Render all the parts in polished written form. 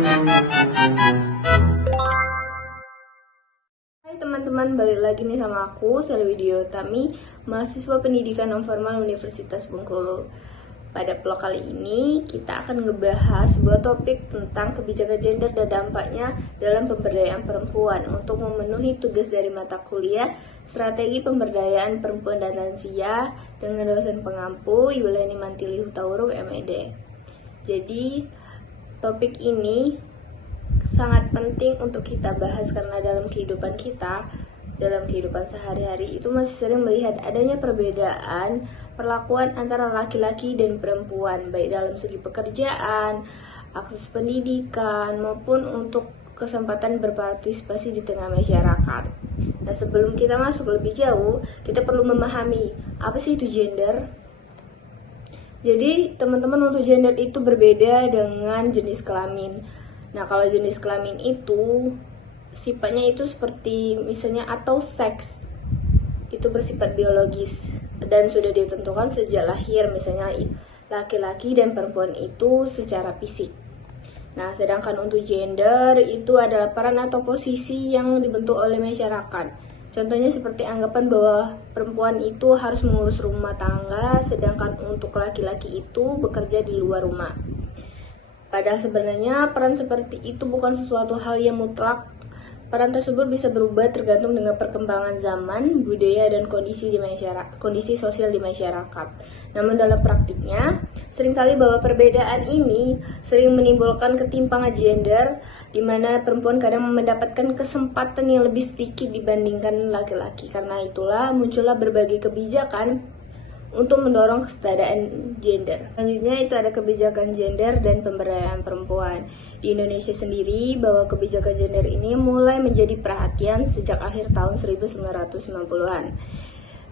Hai teman-teman, balik lagi nih sama aku, Selwidio Tami, mahasiswa pendidikan non formal Universitas Bengkulu. Pada vlog kali ini, kita akan ngebahas sebuah topik tentang kebijakan gender dan dampaknya dalam pemberdayaan perempuan untuk memenuhi tugas dari mata kuliah Strategi Pemberdayaan Perempuan dan Lansia dengan dosen pengampu Yuleni Mantili Hutauruk, MED. Jadi, topik ini sangat penting untuk kita bahas karena dalam kehidupan kita, dalam kehidupan sehari-hari itu masih sering melihat adanya perbedaan perlakuan antara laki-laki dan perempuan, baik dalam segi pekerjaan, akses pendidikan, maupun untuk kesempatan berpartisipasi di tengah masyarakat. Nah, sebelum kita masuk lebih jauh, kita perlu memahami apa sih itu gender. Jadi, teman-teman, untuk gender itu berbeda dengan jenis kelamin. Nah, kalau jenis kelamin itu sifatnya itu seperti misalnya atau seks itu bersifat biologis dan sudah ditentukan sejak lahir, misalnya laki-laki dan perempuan itu secara fisik. Nah, sedangkan untuk gender itu adalah peran atau posisi yang dibentuk oleh masyarakat. Contohnya seperti anggapan bahwa perempuan itu harus mengurus rumah tangga, sedangkan untuk laki-laki itu bekerja di luar rumah. Padahal sebenarnya peran seperti itu bukan sesuatu hal yang mutlak. Peran tersebut bisa berubah tergantung dengan perkembangan zaman, budaya, dan kondisi sosial di masyarakat. Namun dalam praktiknya, seringkali bahwa perbedaan ini sering menimbulkan ketimpangan gender, di mana perempuan kadang mendapatkan kesempatan yang lebih sedikit dibandingkan laki-laki. Karena itulah muncullah berbagai kebijakan untuk mendorong kesetaraan gender. Selanjutnya itu ada kebijakan gender dan pemberdayaan perempuan. Di Indonesia sendiri, bahwa kebijakan gender ini mulai menjadi perhatian sejak akhir tahun 1990-an.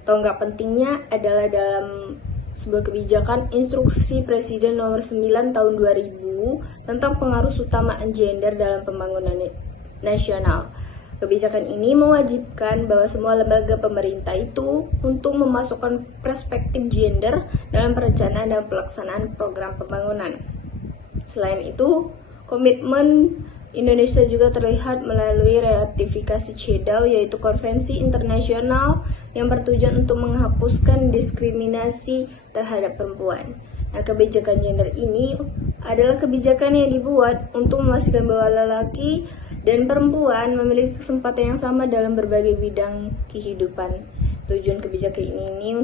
Tonggak pentingnya adalah dalam sebuah kebijakan Instruksi Presiden Nomor 9 Tahun 2000 tentang pengaruh utamaan gender dalam pembangunan nasional. Kebijakan ini mewajibkan bahwa semua lembaga pemerintah itu untuk memasukkan perspektif gender dalam perencanaan dan pelaksanaan program pembangunan. Selain itu, komitmen Indonesia juga terlihat melalui ratifikasi CEDAW, yaitu Konvensi Internasional yang bertujuan untuk menghapuskan diskriminasi terhadap perempuan. Nah, kebijakan gender ini adalah kebijakan yang dibuat untuk memastikan bahwa lelaki dan perempuan memiliki kesempatan yang sama dalam berbagai bidang kehidupan. Tujuan kebijakan ini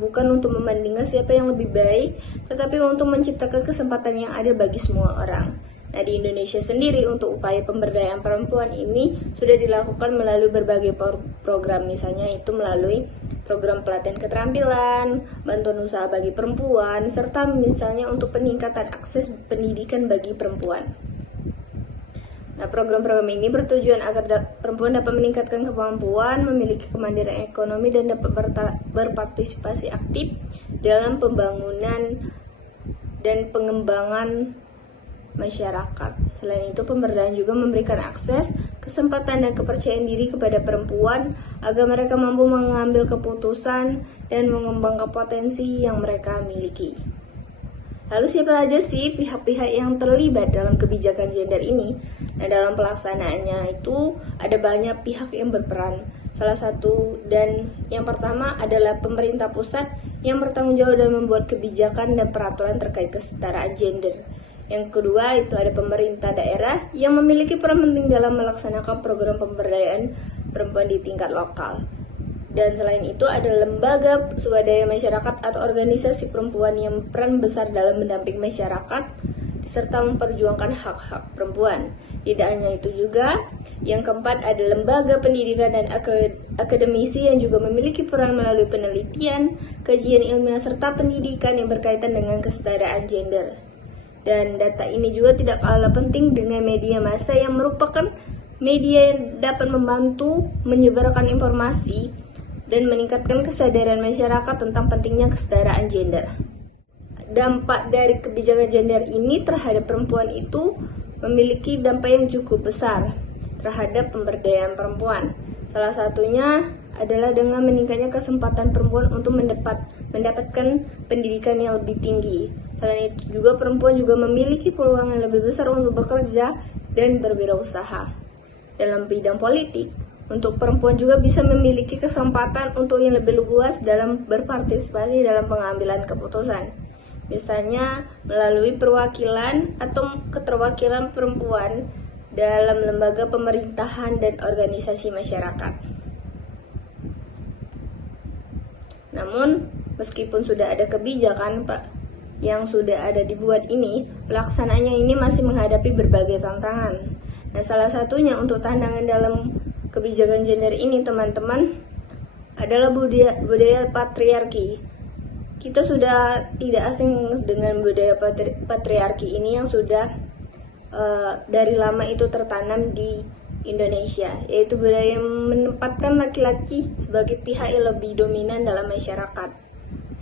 bukan untuk membandingkan siapa yang lebih baik, tetapi untuk menciptakan kesempatan yang adil bagi semua orang. Nah, di Indonesia sendiri untuk upaya pemberdayaan perempuan ini sudah dilakukan melalui berbagai program, misalnya itu melalui program pelatihan keterampilan, bantuan usaha bagi perempuan, serta misalnya untuk peningkatan akses pendidikan bagi perempuan. Nah, program-program ini bertujuan agar perempuan dapat meningkatkan kemampuan, memiliki kemandirian ekonomi, dan dapat berpartisipasi aktif dalam pembangunan dan pengembangan masyarakat. Selain itu, pemberdayaan juga memberikan akses, kesempatan, dan kepercayaan diri kepada perempuan agar mereka mampu mengambil keputusan dan mengembangkan potensi yang mereka miliki. Lalu siapa saja sih pihak-pihak yang terlibat dalam kebijakan gender ini? Nah, dalam pelaksanaannya itu ada banyak pihak yang berperan. Salah satu dan yang pertama adalah pemerintah pusat yang bertanggung jawab dalam membuat kebijakan dan peraturan terkait kesetaraan gender. Yang kedua itu ada pemerintah daerah yang memiliki peran penting dalam melaksanakan program pemberdayaan perempuan di tingkat lokal. Dan selain itu ada lembaga swadaya masyarakat atau organisasi perempuan yang peran besar dalam mendampingi masyarakat serta memperjuangkan hak-hak perempuan. Tidak hanya itu juga, yang keempat ada lembaga pendidikan dan akademisi yang juga memiliki peran melalui penelitian, kajian ilmiah serta pendidikan yang berkaitan dengan kesetaraan gender. Dan data ini juga tidak kalah penting dengan media massa yang merupakan media yang dapat membantu menyebarkan informasi dan meningkatkan kesadaran masyarakat tentang pentingnya kesetaraan gender. Dampak dari kebijakan gender ini terhadap perempuan itu memiliki dampak yang cukup besar terhadap pemberdayaan perempuan. Salah satunya adalah dengan meningkatnya kesempatan perempuan untuk mendapatkan pendidikan yang lebih tinggi. Selain itu juga perempuan juga memiliki peluang yang lebih besar untuk bekerja dan berwirausaha. Dalam bidang politik, untuk perempuan juga bisa memiliki kesempatan untuk yang lebih luas dalam berpartisipasi dalam pengambilan keputusan. Misalnya melalui perwakilan atau keterwakilan perempuan dalam lembaga pemerintahan dan organisasi masyarakat. Namun, meskipun sudah ada kebijakan yang sudah ada dibuat ini, pelaksananya ini masih menghadapi berbagai tantangan. Nah, salah satunya untuk tantangan dalam kebijakan gender ini, teman-teman, adalah budaya patriarki. Kita sudah tidak asing dengan budaya patriarki ini yang sudah dari lama itu tertanam di Indonesia, yaitu budaya yang menempatkan laki-laki sebagai pihak yang lebih dominan dalam masyarakat.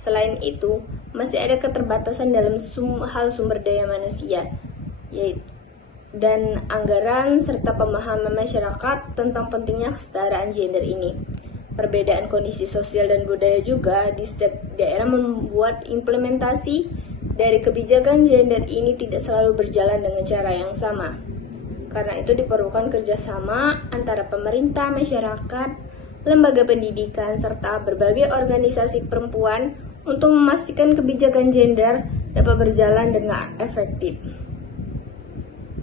Selain itu, masih ada keterbatasan dalam hal sumber daya manusia, dan anggaran serta pemahaman masyarakat tentang pentingnya kesetaraan gender ini. Perbedaan kondisi sosial dan budaya juga di setiap daerah membuat implementasi dari kebijakan gender ini tidak selalu berjalan dengan cara yang sama. Karena itu diperlukan kerjasama antara pemerintah, masyarakat, lembaga pendidikan, serta berbagai organisasi perempuan untuk memastikan kebijakan gender dapat berjalan dengan efektif.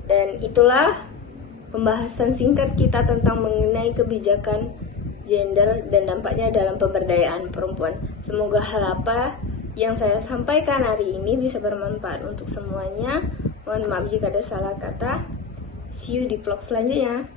Dan itulah pembahasan singkat kita tentang mengenai kebijakan gender dan dampaknya dalam pemberdayaan perempuan. Semoga hal apa yang saya sampaikan hari ini bisa bermanfaat untuk semuanya. Mohon maaf jika ada salah kata. See you di vlog selanjutnya.